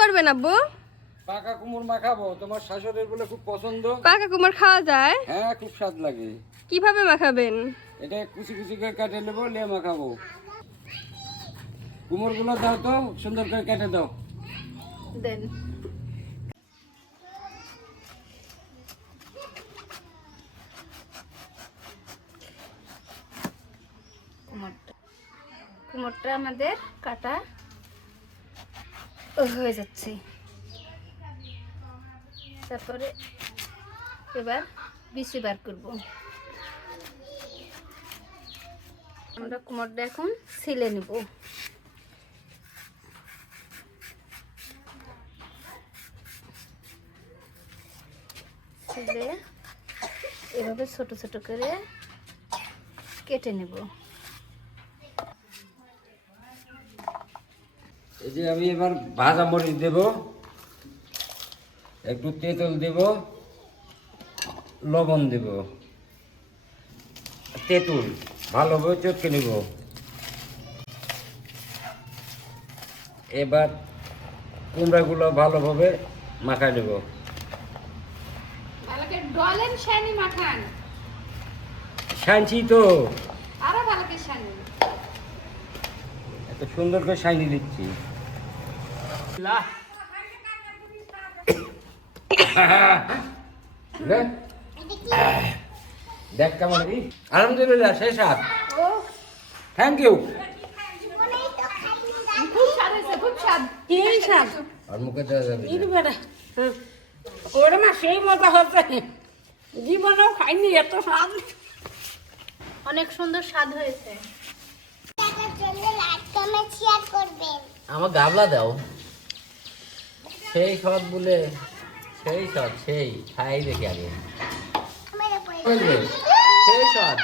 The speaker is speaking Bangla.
করবেন আব্বু? পাকা কুমড় মাখাবো, তোমার শাশুড়ির বলে খুব পছন্দ। পাকা কুমড় খাওয়া যায়? হ্যাঁ, খুব স্বাদ লাগে। কিভাবে মাখাবেন? এটা কুচি কুচি করে কেটে নেবো, নিয়ে মাখাবো। কুমড় গুলো দাও তো, সুন্দর করে কেটে দাও। দেন। কুমড়টা আমাদের কাটা হয়ে যাচ্ছে। তারপরে এবার বিচি বার করব। আমরা কুমড়টা এখন ছিলে নেব। ছিলে এভাবে ছোট ছোট করে কেটে নেব। এই যে আমি এবার ভাজা মরিচ দেব, একটু তেঁতুল দেব, লবণ দেব, তেঁতুল ভালোভাবে চটকে নেব। এবার কুমড়াগুলো ভালোভাবে মাখায় নেব। ভালোকে ডলেন শানি মাখান। শাইনছি তো, আরো ভালোকে শানি। এত সুন্দর করে শাইনি দিচ্ছি। দেখ কেমন, আলহামদুলিল্লাহ, শেষ হাত। ও থ্যাংক ইউ। খুব স্বাদ হয়েছে, খুব স্বাদ। কি স্বাদ? আর মুখে দেওয়া যাবে না। ইরবেরা ওর মা সেই মজা হচ্ছে, জীবনেও খাইনি এত স্বাদ। অনেক সুন্দর স্বাদ হয়েছে। আমার গাবলা দাও, সেই সৎ বলে, সেই সৎ, সেই খাই দেখি আগে, সেই সৎ।